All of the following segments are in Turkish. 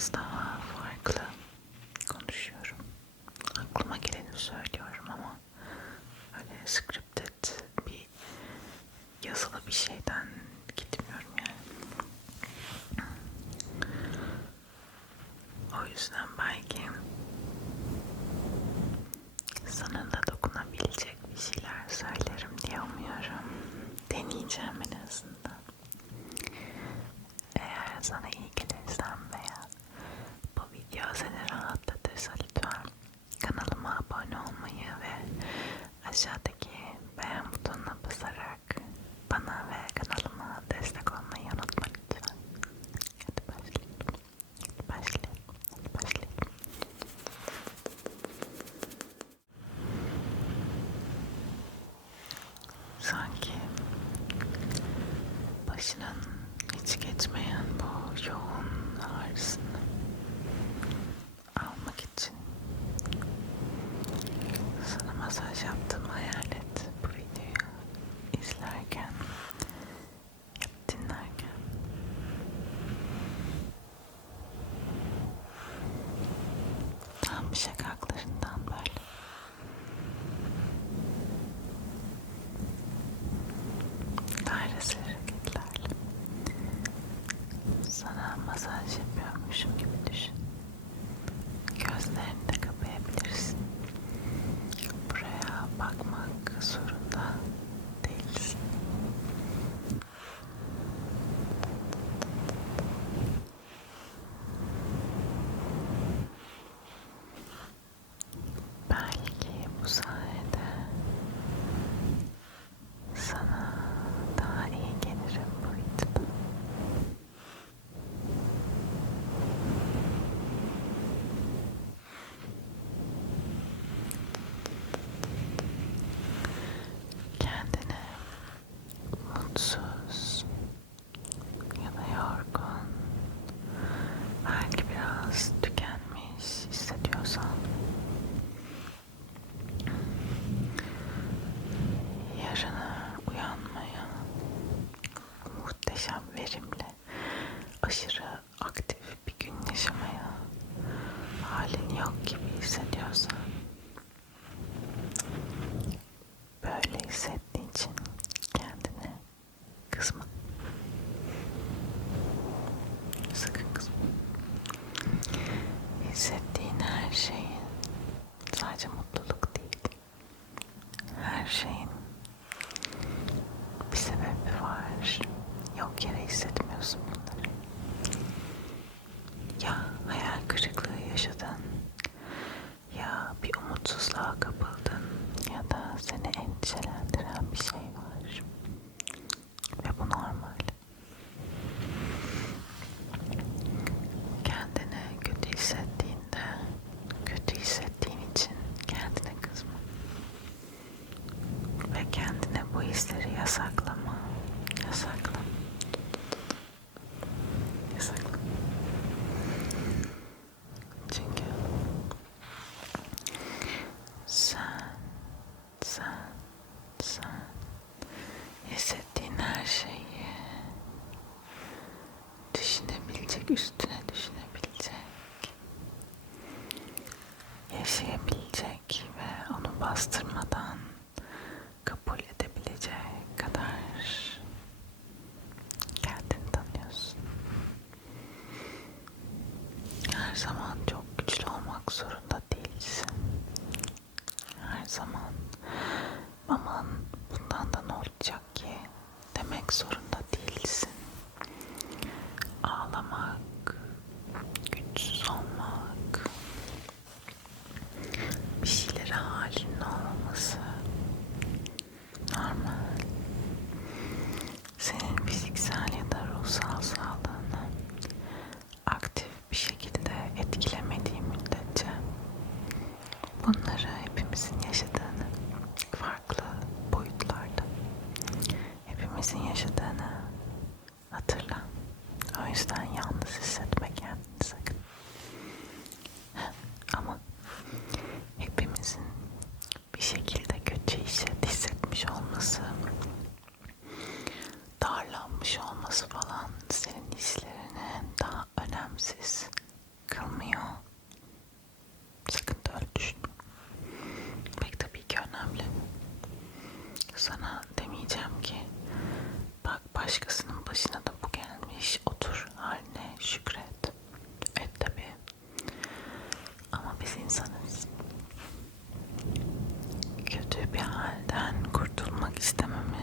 stuff. Var. Yok yere hissetmiyorsun bunları. Yüzden yalnız hissetme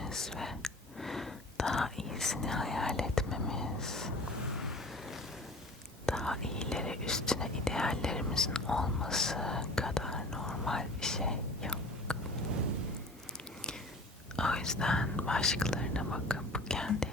etmemiz ve daha iyisini hayal etmemiz, daha iyileri üstüne ideallerimizin olması kadar normal bir şey yok. O yüzden başkalarına bakıp kendi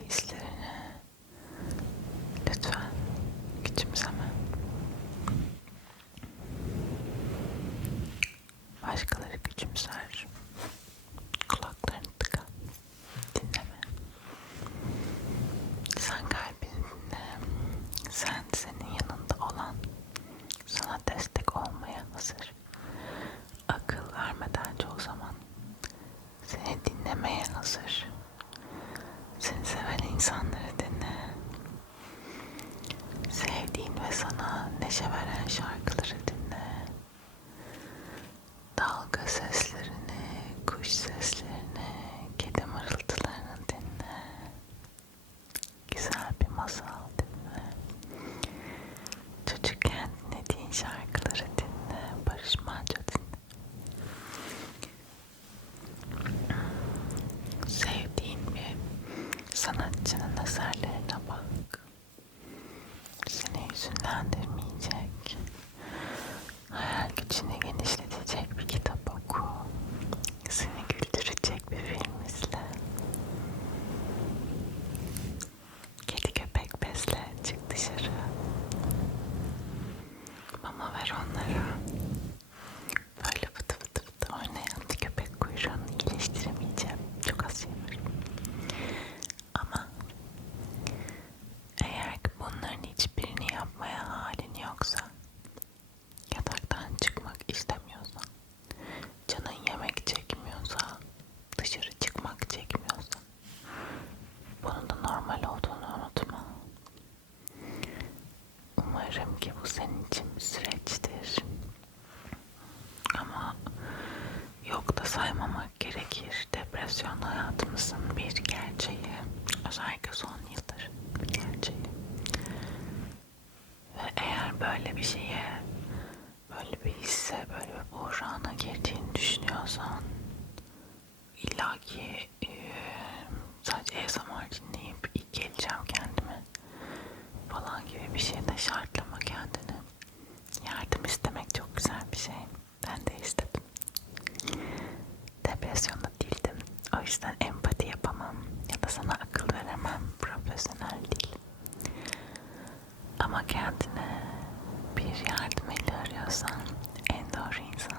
böyle bir şeye, böyle bir hisse, böyle bir buhrana girdiğini düşünüyorsan illa ki e, sadece ASMR dinleyip iyi geleceğim kendime falan gibi bir şeyde şartlama kendini. Yardım istemek çok güzel bir şey. Ben de istedim. Depresyonda değildim. O yüzden empati yapamam ya da sana akıl veremem. Profesyonel değil. Ama kendine yardım eli arıyorsan en doğru insan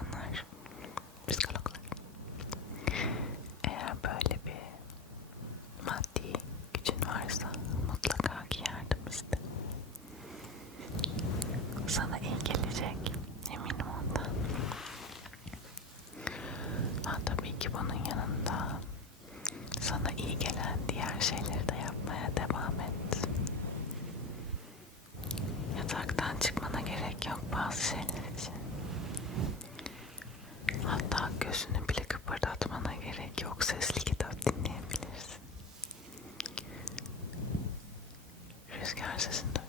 disguises isn't.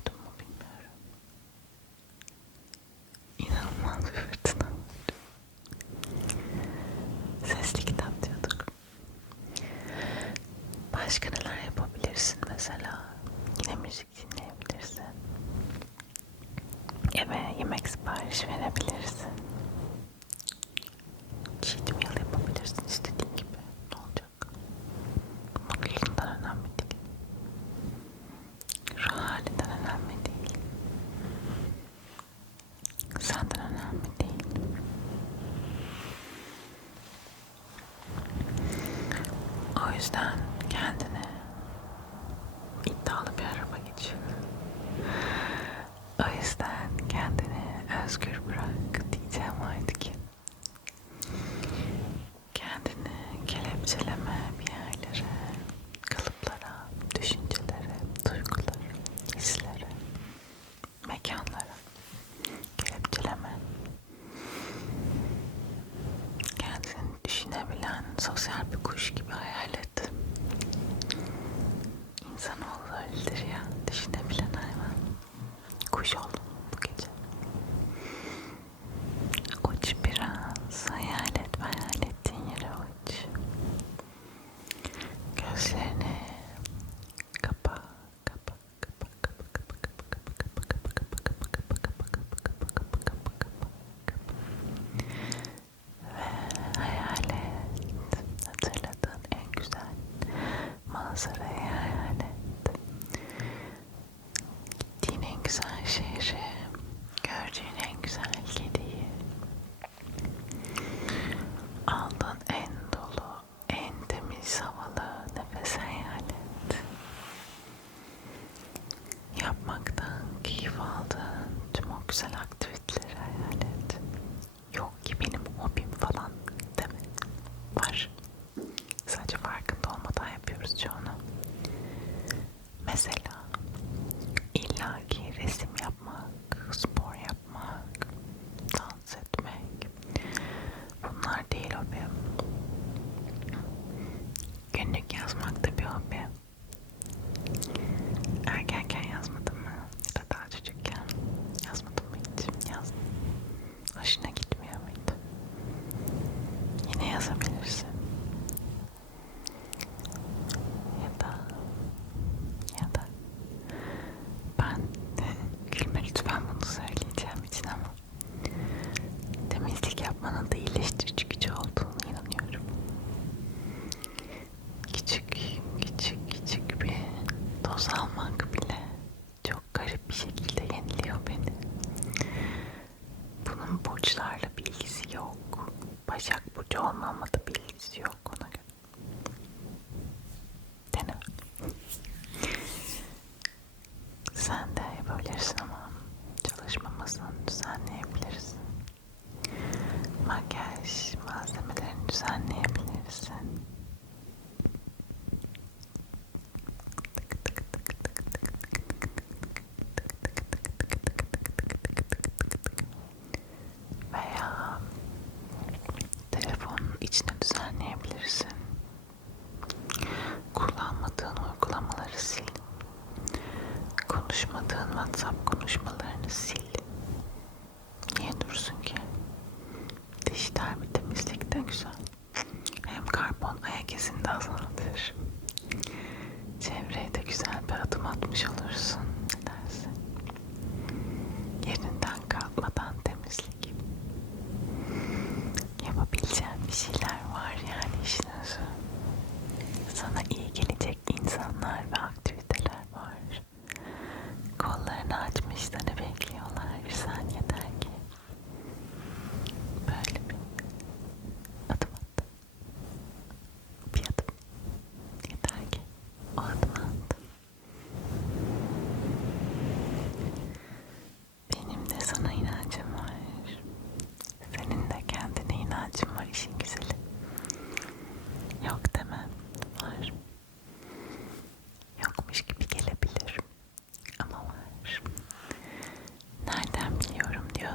yüzden kendine iddialı bir araba geçin. O yüzden kendini özgür bırak diyeceğim artık. Kendini kelepçeleme bir yerlere, kalıplara, düşüncelere, duygulara, hislere, mekanlara kelepçeleme. Kendini düşünebilen sosyal bir kuş gibi hayal et. İnsanoğlu öldür ya. Düşünebilen hayvan. Kuş oldum. güzel şehri, gördüğün en güzel içine düzenleyebilirsin. Kullanmadığın uygulamaları sil. Konuşmadığın WhatsApp konuşmalarını sil.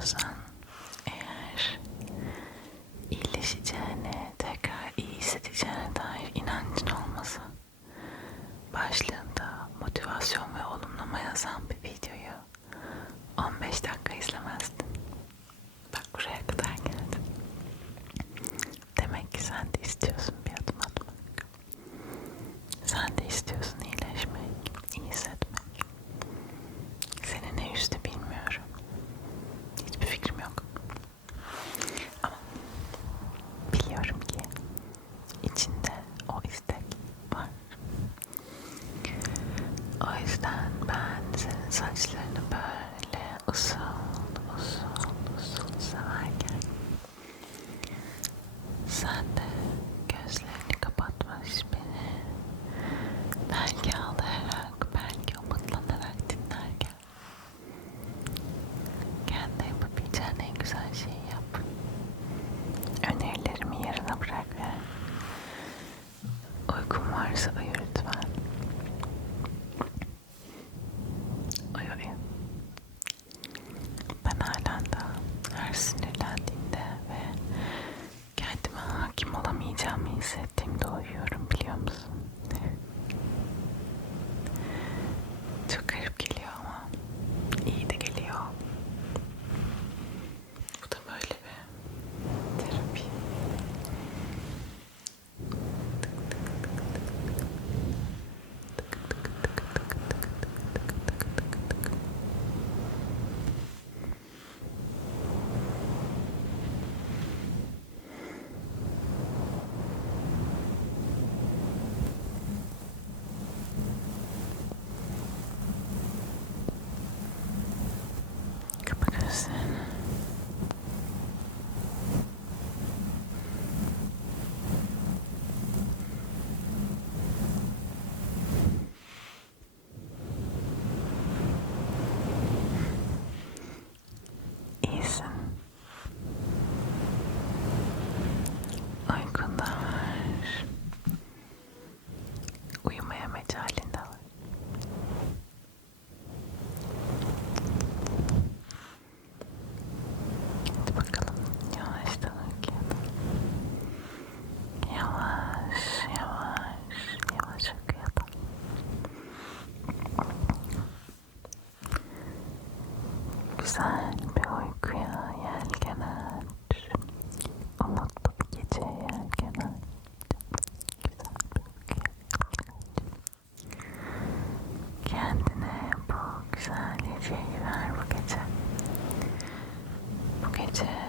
hissediyorsan eğer iyileşeceğine, tekrar iyi hissedeceğine dair inancın olması başlığında motivasyon ve olumlama yazan bir güzel geceyi ver bu gece. Bu gece